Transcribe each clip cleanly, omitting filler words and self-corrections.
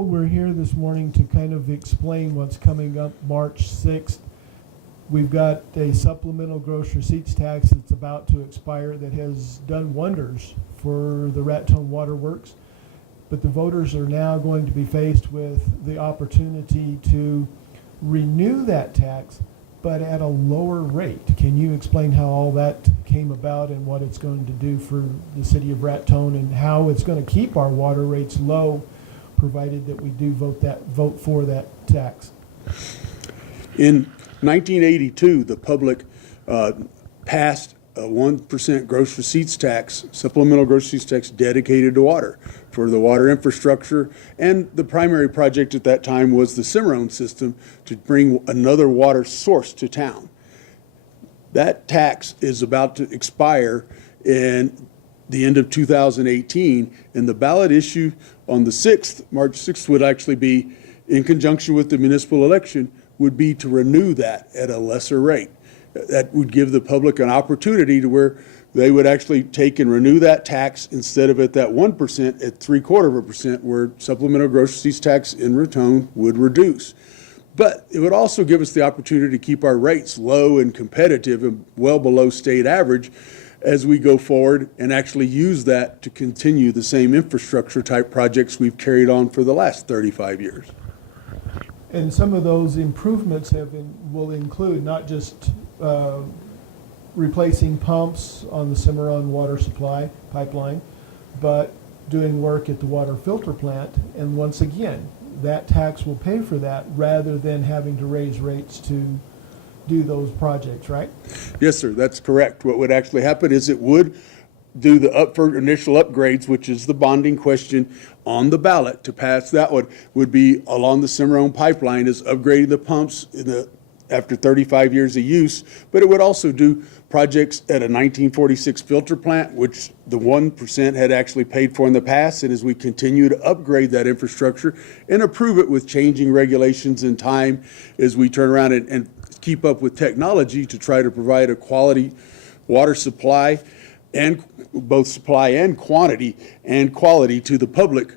Campbell, we're here this morning to kind of explain what's coming up March 6th. We've got a supplemental gross receipts tax that's about to expire that has done wonders for the Raton Water Works. But the voters are now going to be faced with the opportunity to renew that tax, but at a lower rate. Can you explain how all that came about and what it's going to do for the city of Raton and how it's going to keep our water rates low, provided that we do vote for that tax? In 1982, the public passed a 1% gross receipts tax, supplemental gross receipts tax dedicated to water for the water infrastructure. And the primary project at that time was the Cimarron system to bring another water source to town. That tax is about to expire in the end of 2018, and the ballot issue on the 6th, March 6th, would actually be, in conjunction with the municipal election, would be to renew that at a lesser rate. That would give the public an opportunity to where they would actually take and renew that tax instead of at that 1% at 0.75%, where supplemental gross receipts tax in Raton would reduce. But it would also give us the opportunity to keep our rates low and competitive and well below state average as we go forward and actually use that to continue the same infrastructure type projects we've carried on for the last 35 years. And some of those improvements will include not just replacing pumps on the Cimarron water supply pipeline, but doing work at the water filter plant. And once again, that tax will pay for that rather than having to raise rates to do those projects, right? Yes, sir, that's correct. What would actually happen is it would do the initial upgrades, which is the bonding question on the ballot to pass. That would be along the Cimarron pipeline, is upgrading the pumps after 35 years of use, but it would also do projects at a 1946 filter plant, which the 1% had actually paid for in the past. And as we continue to upgrade that infrastructure and improve it with changing regulations in time, as we turn around and keep up with technology to try to provide a quality water supply, and both supply and quantity and quality to the public,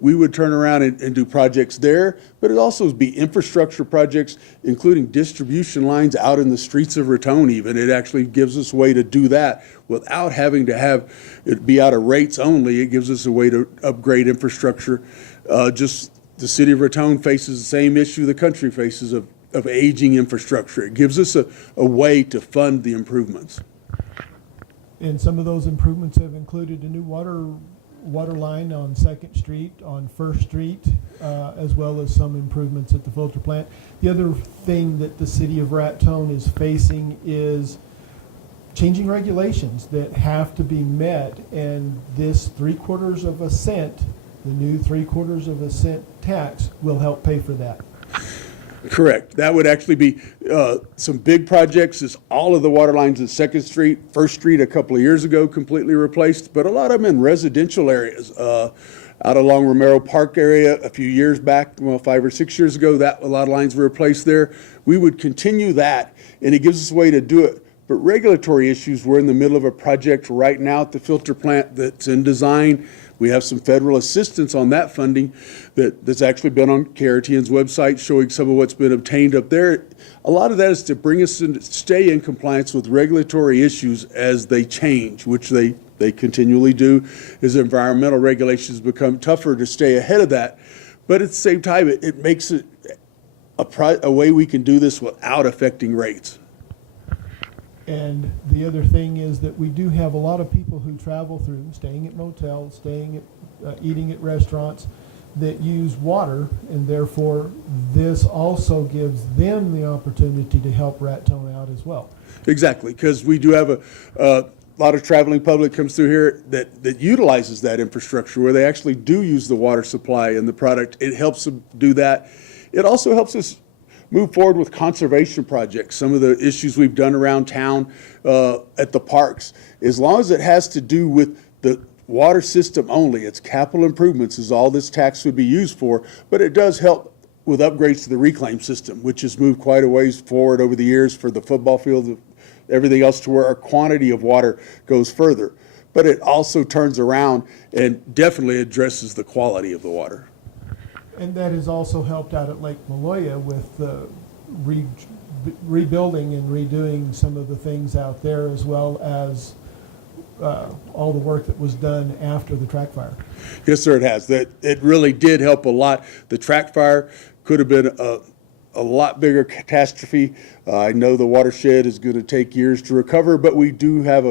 we would turn around and do projects there. But it also would be infrastructure projects, including distribution lines out in the streets of Raton even. It actually gives us a way to do that without having to have it be out of rates only. It gives us a way to upgrade infrastructure. Just the city of Raton faces the same issue the country faces of aging infrastructure. It gives us a way to fund the improvements. And some of those improvements have included a new water line on 2nd Street, on 1st Street, as well as some improvements at the filter plant. The other thing that the city of Raton is facing is changing regulations that have to be met, and this 0.75 cents, the new 0.75 cent tax, will help pay for that. Correct. That would actually be some big projects. Is all of the water lines in 2nd Street, 1st Street a couple of years ago completely replaced, but a lot of them in residential areas. Out along Romero Park area a few years back, well, 5 or 6 years ago, that a lot of lines were replaced there. We would continue that, and it gives us a way to do it. But regulatory issues, we're in the middle of a project right now at the filter plant that's in design. We have some federal assistance on that funding that's actually been on Caritan's website showing some of what's been obtained up there. A lot of that is to bring us to stay in compliance with regulatory issues as they change, which they continually do, as environmental regulations become tougher to stay ahead of that. But at the same time, it makes it a way we can do this without affecting rates. And the other thing is that we do have a lot of people who travel through, staying at motels, eating at restaurants, that use water, and therefore this also gives them the opportunity to help Raton out as well. Exactly, because we do have a lot of traveling public comes through here that utilizes that infrastructure where they actually do use the water supply and the product. It helps them do that. It also helps us move forward with conservation projects. Some of the issues we've done around town at the parks, as long as it has to do with the water system only, it's capital improvements is all this tax would be used for, but it does help with upgrades to the reclaim system, which has moved quite a ways forward over the years for the football field, everything else, to where our quantity of water goes further. But it also turns around and definitely addresses the quality of the water. And that has also helped out at Lake Maloya with rebuilding and redoing some of the things out there, as well as all the work that was done after the track fire. Yes, sir, it has. That it really did help a lot. The track fire could have been a lot bigger catastrophe. I know the watershed is going to take years to recover, but we do have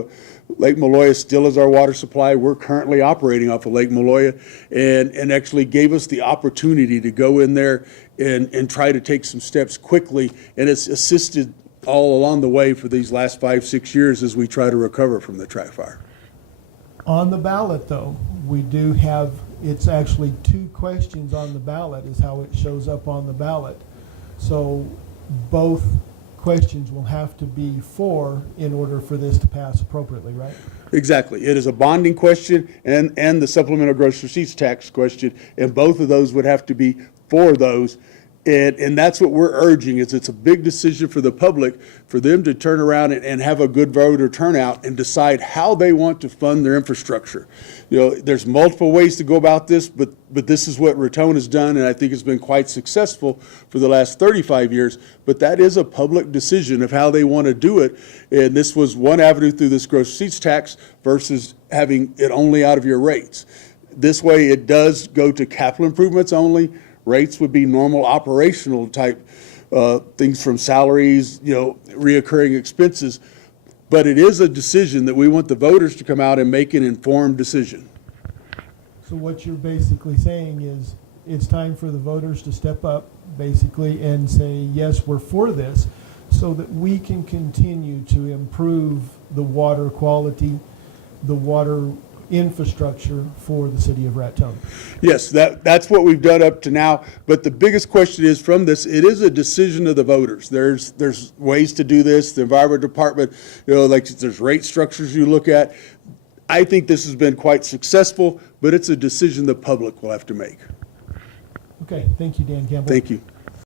Lake Maloya still is our water supply. We're currently operating off of Lake Maloya, and actually gave us the opportunity to go in there and try to take some steps quickly, and it's assisted all along the way for these last 5-6 years as we try to recover from the track fire. On the ballot, though, we do have, it's actually 2 questions on the ballot is how it shows up on the ballot. So both questions will have to be for in order for this to pass appropriately, right? Exactly. It is a bonding question and the supplemental gross receipts tax question, and both of those would have to be for those. And that's what we're urging, is it's a big decision for the public, for them to turn around and have a good voter turnout and decide how they want to fund their infrastructure. You know, there's multiple ways to go about this, but this is what Raton has done, and I think it's been quite successful for the last 35 years. But that is a public decision of how they want to do it. And this was one avenue through this gross receipts tax versus having it only out of your rates. This way, it does go to capital improvements only. Rates would be normal operational type things from salaries, you know, reoccurring expenses. But it is a decision that we want the voters to come out and make an informed decision. So what you're basically saying is it's time for the voters to step up, basically, and say, yes, we're for this, so that we can continue to improve the water quality, the water infrastructure for the city of Raton. Yes, that's what we've done up to now. But the biggest question is, from this, it is a decision of the voters. There's ways to do this. The Environment Department, you know, like there's rate structures you look at. I think this has been quite successful, but it's a decision the public will have to make. Okay, thank you, Dan Campbell. Thank you.